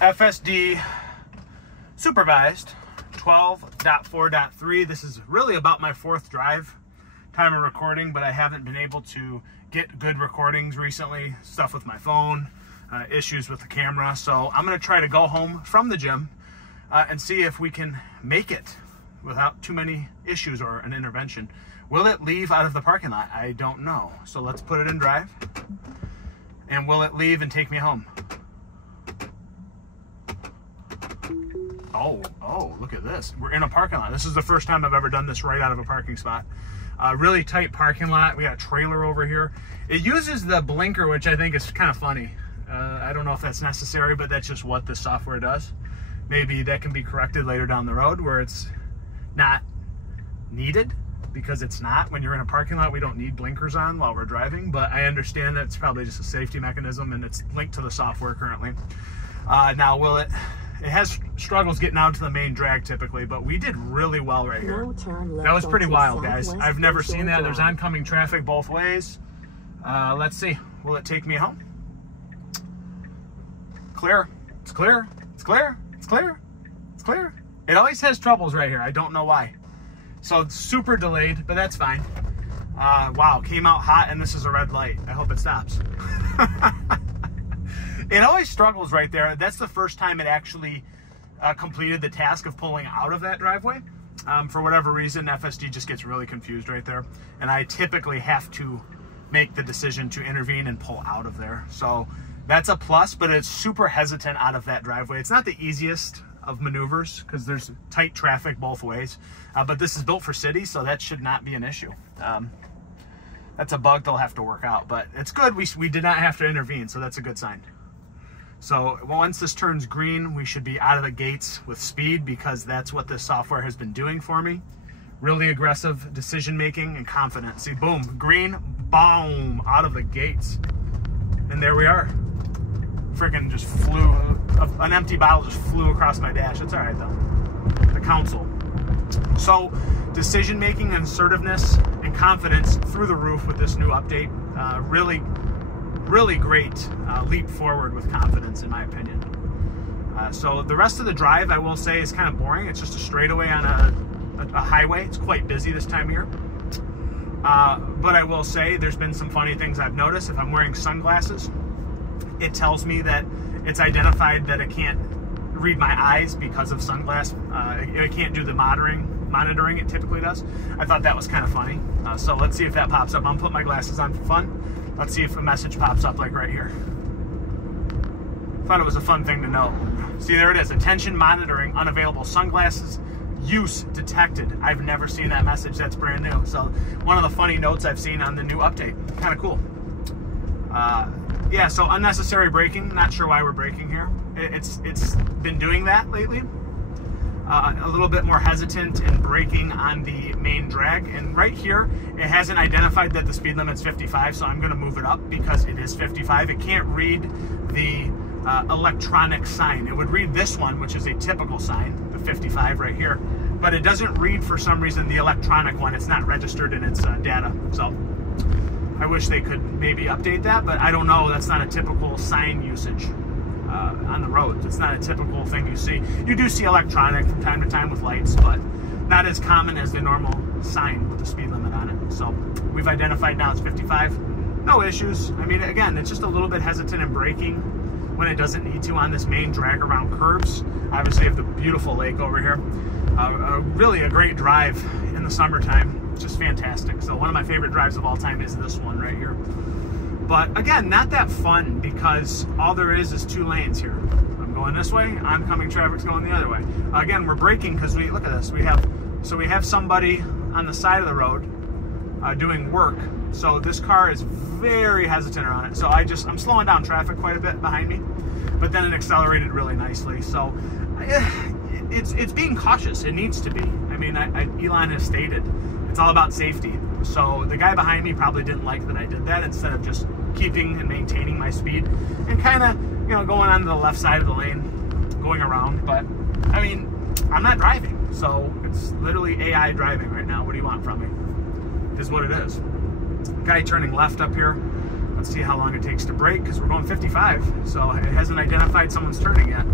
FSD Supervised 12.4.3. This is really about my 4th drive time of recording, but I haven't been able to get good recordings recently. Stuff with my phone, issues with the camera. So I'm going to try to go home from the gym and see if we can make it without too many issues or an intervention. Will it leave out of the parking lot? I don't know. So let's put it in drive. And will it leave and take me home? Oh, look at this. We're in a parking lot. This is the first time I've ever done this right out of a parking spot. Really tight parking lot. We got a trailer over here. It uses the blinker, which I think is kind of funny. I don't know if that's necessary, but that's just what the software does. Maybe that can be corrected later down the road where it's not needed, because it's not. When you're in a parking lot, we don't need blinkers on while we're driving, but I understand that it's probably just a safety mechanism and it's linked to the software currently. Now, it has struggles getting out to the main drag typically, but we did really well right here. That was pretty wild, guys. I've never seen that. There's oncoming traffic both ways. Let's see. Will it take me home? Clear. It's clear. It's clear. It's clear. It's clear. It always has troubles right here. I don't know why. So it's super delayed, but that's fine. Wow, came out hot and this is a red light. I hope it stops. It always struggles right there. That's the first time it actually completed the task of pulling out of that driveway. For whatever reason, FSD just gets really confused right there. And I typically have to make the decision to intervene and pull out of there. So that's a plus, but it's super hesitant out of that driveway. It's not the easiest of maneuvers because there's tight traffic both ways. But this is built for city, so that should not be an issue. That's a bug they'll have to work out, but it's good. We did not have to intervene, so that's a good sign. So once this turns green, we should be out of the gates with speed, because that's what this software has been doing for me. Really aggressive decision-making and confidence. See, boom, green, boom, out of the gates. And there we are. Freaking just flew, an empty bottle just flew across my dash. It's all right though. The council. So decision-making and assertiveness and confidence through the roof with this new update. Really great leap forward with confidence, in my opinion. So the rest of the drive, I will say, is kind of boring. It's just a straightaway on a highway. It's quite busy this time of year. But I will say there's been some funny things I've noticed. If I'm wearing sunglasses, it tells me that it's identified that it can't read my eyes because of sunglasses. It can't do the monitoring it typically does. I thought that was kind of funny. So let's see if that pops up. I'm putting my glasses on for fun. Let's see if a message pops up like right here. Thought it was a fun thing to know. See, there it is. Attention monitoring unavailable. Sunglasses use detected. I've never seen that message. That's brand new. So one of the funny notes I've seen on the new update. Kind of cool. Yeah, so unnecessary braking. Not sure why we're braking here. It's been doing that lately. A little bit more hesitant in braking on the main drag. And right here, it hasn't identified that the speed limit's 55, so I'm gonna move it up because it is 55. It can't read the electronic sign. It would read this one, which is a typical sign, the 55 right here, but it doesn't read, for some reason, the electronic one. It's not registered in its data. So I wish they could maybe update that, but I don't know. That's not a typical sign usage on the roads. It's not a typical thing you see. You do see electronic from time to time with lights, but not as common as the normal sign with the speed limit on it. So we've identified now it's 55. No issues. I mean, again, it's just a little bit hesitant in braking when it doesn't need to on this main drag around curves. Obviously, you have the beautiful lake over here. Really a great drive in the summertime. It's just fantastic. So one of my favorite drives of all time is this one right here. But again, not that fun because all there is 2 lanes here. I'm going this way, oncoming traffic's going the other way. Again, we're braking because look at this. We have somebody on the side of the road doing work. So this car is very hesitant on it. So I'm slowing down traffic quite a bit behind me, but then it accelerated really nicely. So it's being cautious. It needs to be. I mean, Elon has stated it's all about safety. So the guy behind me probably didn't like that I did that, instead of just keeping and maintaining my speed and kind of, going onto the left side of the lane, going around. But I mean, I'm not driving, so it's literally AI driving right now. What do you want from me? Is what it is. Guy turning left up here. Let's see how long it takes to brake, because we're going 55, so it hasn't identified someone's turning yet.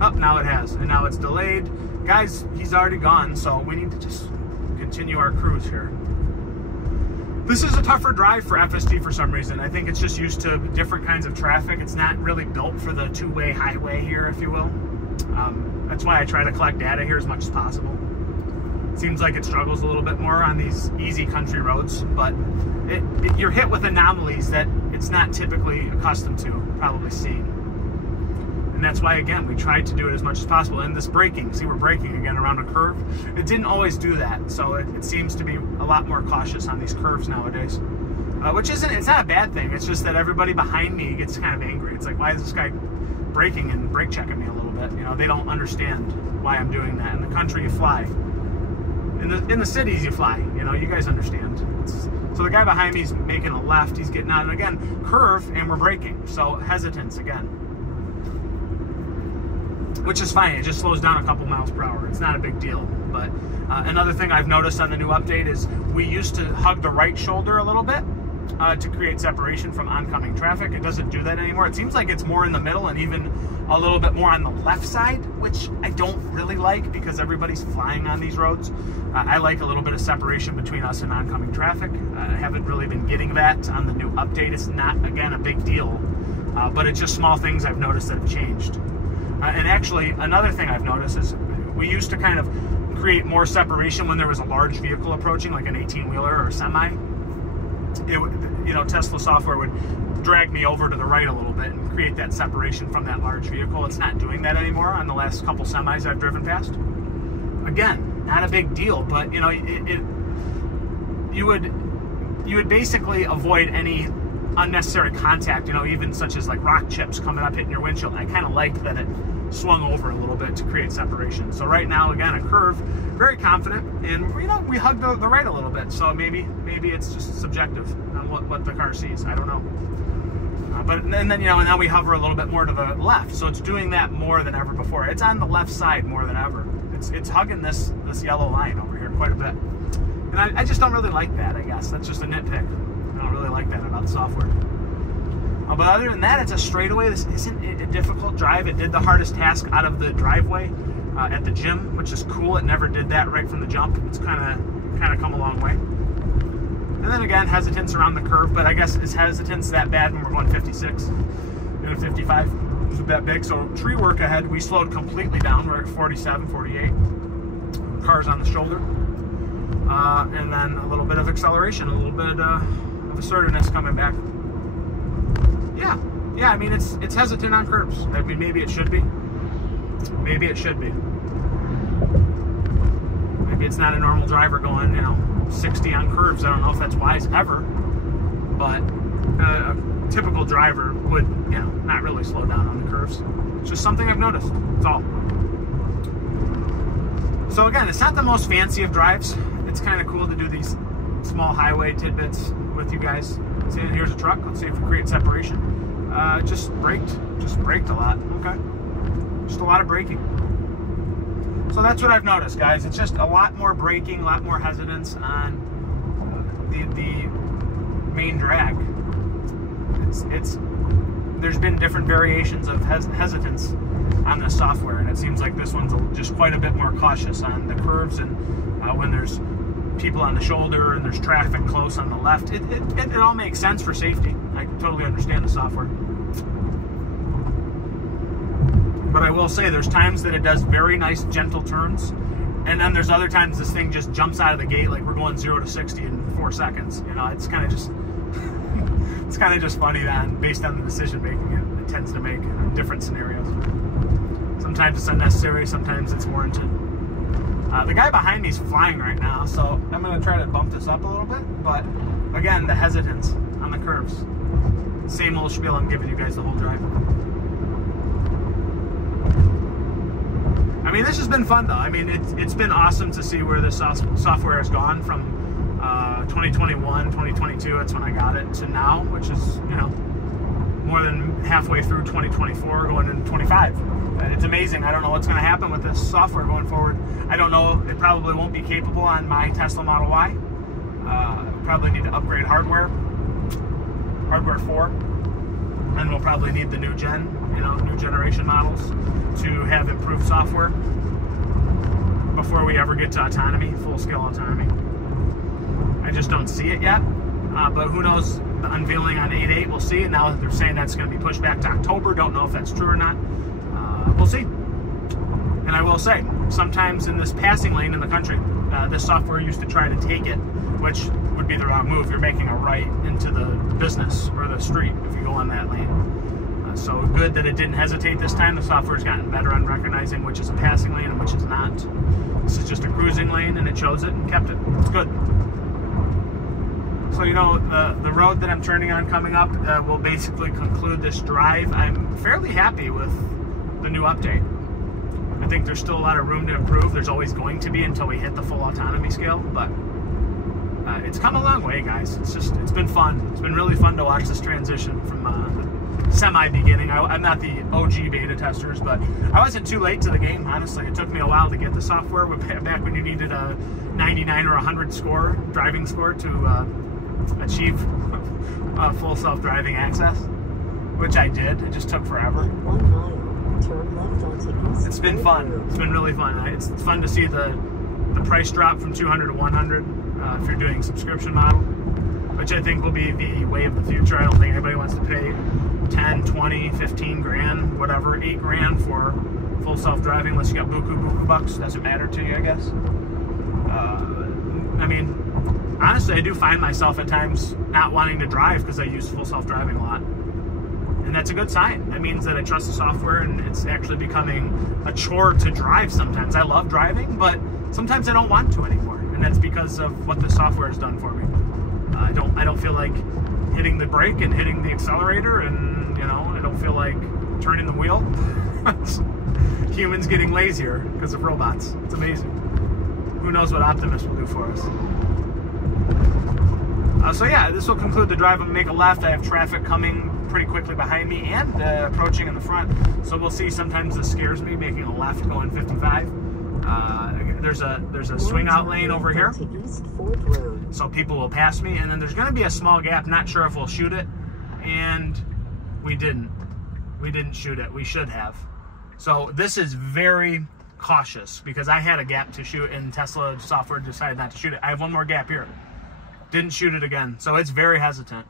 Oh, now it has, and now it's delayed. Guys, he's already gone, so we need to just continue our cruise here. This is a tougher drive for FSD for some reason. I think it's just used to different kinds of traffic. It's not really built for the two-way highway here, if you will. That's why I try to collect data here as much as possible. It seems like it struggles a little bit more on these easy country roads, but you're hit with anomalies that it's not typically accustomed to, probably seeing. And that's why, again, we tried to do it as much as possible. And this braking, see, we're braking again around a curve. It didn't always do that, so it seems to be a lot more cautious on these curves nowadays. Which isn't, it's not a bad thing. It's just that everybody behind me gets kind of angry. It's like, why is this guy braking and brake checking me a little bit? You know, they don't understand why I'm doing that. In the country, you fly. In the cities, you fly. You know, you guys understand. So the guy behind me is making a left. He's getting out, and again, curve, and we're braking. So hesitance again. Which is fine, it just slows down a couple miles per hour. It's not a big deal. But another thing I've noticed on the new update is we used to hug the right shoulder a little bit to create separation from oncoming traffic. It doesn't do that anymore. It seems like it's more in the middle and even a little bit more on the left side, which I don't really like because everybody's flying on these roads. I like a little bit of separation between us and oncoming traffic. I haven't really been getting that on the new update. It's not, again, a big deal, but it's just small things I've noticed that have changed. And actually, another thing I've noticed is we used to kind of create more separation when there was a large vehicle approaching, like an 18-wheeler or a semi. You know, Tesla software would drag me over to the right a little bit and create that separation from that large vehicle. It's not doing that anymore on the last couple semis I've driven past. Again, not a big deal, but you know, you would basically avoid any unnecessary contact, you know, even such as like rock chips coming up hitting your windshield. I kind of like that it swung over a little bit to create separation. So right now, again, a curve, very confident, and you know, we hug the right a little bit. So maybe it's just subjective on what the car sees. I don't know. But and then you know, and now we hover a little bit more to the left. So it's doing that more than ever before. It's on the left side more than ever. It's hugging this yellow line over here quite a bit, and I just don't really like that. I guess that's just a nitpick. I don't really like that about the software. But other than that, it's a straightaway. This isn't a difficult drive. It did the hardest task out of the driveway at the gym, which is cool. It never did that right from the jump. It's kind of come a long way. And then again, hesitance around the curve, but I guess is hesitance that bad when we're going 56 and 55? Is it that big? So tree work ahead, we slowed completely down. We're at 47, 48. Cars on the shoulder. And then a little bit of acceleration, a little bit of assertiveness coming back. Yeah, I mean, it's hesitant on curves. I mean, maybe it should be. Maybe it should be. Maybe it's not a normal driver going, you know, 60 on curves. I don't know if that's wise ever, but a typical driver would, you know, not really slow down on the curves. It's just something I've noticed. That's all. So again, it's not the most fancy of drives. It's kind of cool to do these small highway tidbits with you guys. See, here's a truck. Let's see if we create separation. Just braked a lot. Okay, just a lot of braking. So that's what I've noticed, guys. It's just a lot more braking, a lot more hesitance on the main drag. There's been different variations of hesitance on this software, and it seems like this one's just quite a bit more cautious on the curves and when there's people on the shoulder and there's traffic close on the left. It all makes sense for safety. I totally understand the software. But I will say there's times that it does very nice gentle turns, and then there's other times this thing just jumps out of the gate like we're going 0 to 60 in 4 seconds. You know, it's kind of just it's kind of just funny then, based on the decision making it tends to make in different scenarios. Sometimes it's unnecessary, sometimes it's warranted. The guy behind me is flying right now, so I'm going to try to bump this up a little bit. But again, the hesitance on the curves. Same old spiel I'm giving you guys the whole drive. I mean, this has been fun though. I mean, it's been awesome to see where this software has gone from 2021, 2022, that's when I got it, to now, which is, you know, more than halfway through 2024, going into 25. It's amazing. I don't know what's going to happen with this software going forward. I don't know. It probably won't be capable on my Tesla Model Y. Probably need to upgrade hardware. hardware 4, and we'll probably need the new generation models to have improved software before we ever get to autonomy, full-scale autonomy. I just don't see it yet, but who knows? The unveiling on 8.8, we'll see. Now they're saying that's going to be pushed back to October. Don't know if that's true or not. We'll see. And I will say, sometimes in this passing lane in the country, this software used to try to take it, which would be the wrong move. You're making a right into the business or the street if you go on that lane. So good that it didn't hesitate this time. The software's gotten better on recognizing which is a passing lane and which is not. This is just a cruising lane, and it chose it and kept it. It's good. So, you know, the road that I'm turning on coming up will basically conclude this drive. I'm fairly happy with the new update. I think there's still a lot of room to improve. There's always going to be until we hit the full autonomy scale, but it's come a long way, guys. It's been fun. It's been really fun to watch this transition from the semi-beginning. I'm not the OG beta testers, but I wasn't too late to the game, honestly. It took me a while to get the software, back when you needed a 99 or 100 score, driving score, to achieve full self-driving access, which I did. It just took forever. 1 mile, turn left onto East. It's been fun. It's been really fun. It's fun to see the price drop from 200 to 100 if you're doing subscription model, which I think will be the way of the future. I don't think anybody wants to pay 10, 20, 15 grand, whatever, 8 grand for full self-driving unless you got buku bucks. Doesn't matter to you, I guess. I mean, honestly, I do find myself at times not wanting to drive because I use full self-driving a lot. And that's a good sign. That means that I trust the software and it's actually becoming a chore to drive sometimes. I love driving, but sometimes I don't want to anymore. And that's because of what the software has done for me. I don't feel like hitting the brake and hitting the accelerator, and, you know, I don't feel like turning the wheel. Humans getting lazier because of robots. It's amazing. Who knows what Optimus will do for us. So yeah, this will conclude the drive. I'm gonna make a left. I have traffic coming pretty quickly behind me and approaching in the front. So we'll see. Sometimes this scares me, making a left going 55. There's a swing out lane over here, so people will pass me, and then there's going to be a small gap. Not sure if we'll shoot it, and we didn't shoot it. We should have. So this is very cautious because I had a gap to shoot and Tesla software decided not to shoot it. I have one more gap here. Didn't shoot it again, so it's very hesitant.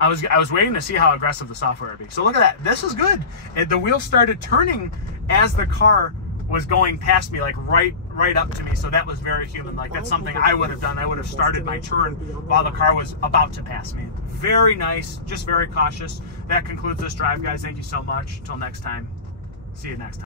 I was waiting to see how aggressive the software would be. So look at that. This is good. The wheel started turning as the car was going past me, like right up to me. So that was very human. Like, that's something I would have done. I would have started my turn while the car was about to pass me. Very nice, just very cautious. That concludes this drive, guys. Thank you so much. Until next time. See you next time.